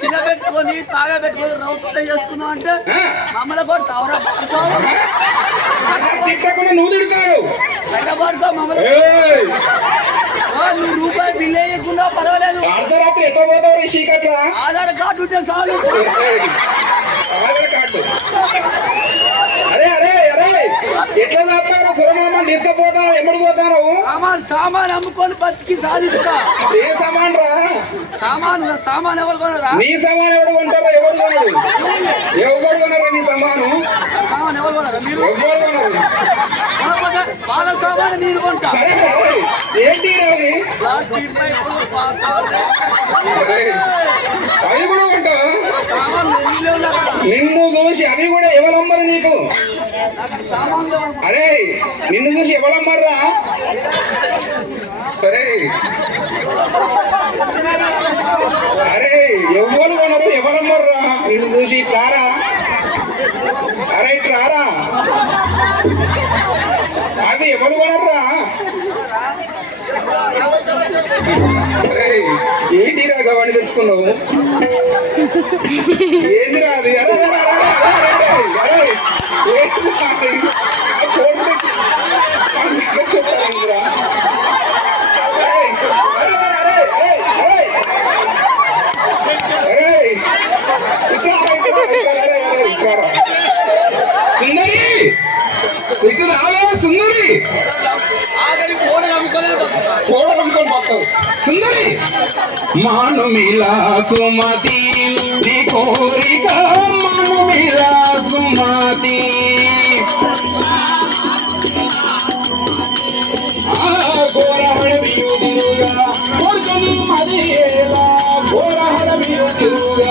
తినబెట్టుకొని తాగబెట్టుకొని రౌత చేసుకున్నావు అంటే మమ్మల్ని కొడతావురా తిట్టకుండా నువ్వు తిడతావు పడుకో మమ్మల్ని నువ్వు రూపాయి బిల్ వేయకుండా పర్వాలేదు. అర్ధరాత్రి ఎట్లా పోతావు చీకట్లా? ఆధార్ కార్డు ఉంటే చాలు. ఆధార్ కార్డు అరే అరే అరే ఎట్లా చేస్తావు? సురమామని తీసుకుపోతావు, ఎమ్మడి పోతావు? సామాన్ అమ్ముకొని బతికి సాధిస్తా. ఏ సామాన్ రా? సామాన్ ఎవరు కొనరా? నీ సామాన్ ఎవడు కొంటారా? ఎవరు కొనరు? ఎవరు కొనరా నీ సామాను? సామాన్ ఎవరు కొనరా? మీరు ఎవరు కొనరు? వాళ్ళ సామాన్ మీరు కొంటా. ఏంటి అవి కూడా ఉంటా? నిన్ను చూసి అవి కూడా ఎవరమ్మరు నీకు? అరే నిన్ను చూసి ఎవరమ్మర్రా? సరే అరే ఎవరు కొనరు, ఎవరమ్మర్రా నిన్ను చూసి? ఇట్లారా, అరే ఇట్లారా, అవి ఎవరు కొనర్రా? ఏంటిరా గవాణి తెచ్చుకున్నావు? ఏందిరా అది? అరే సుందరి ఇక్కడ రావే సుందరి. సుందరి మాను మిలా సుమతి నీ కోరిక మాను మిలా సుమతి ఘోరహడ బియుదిరుగా కోరికని మదియేలా ఘోరహడ బియుదిరుగా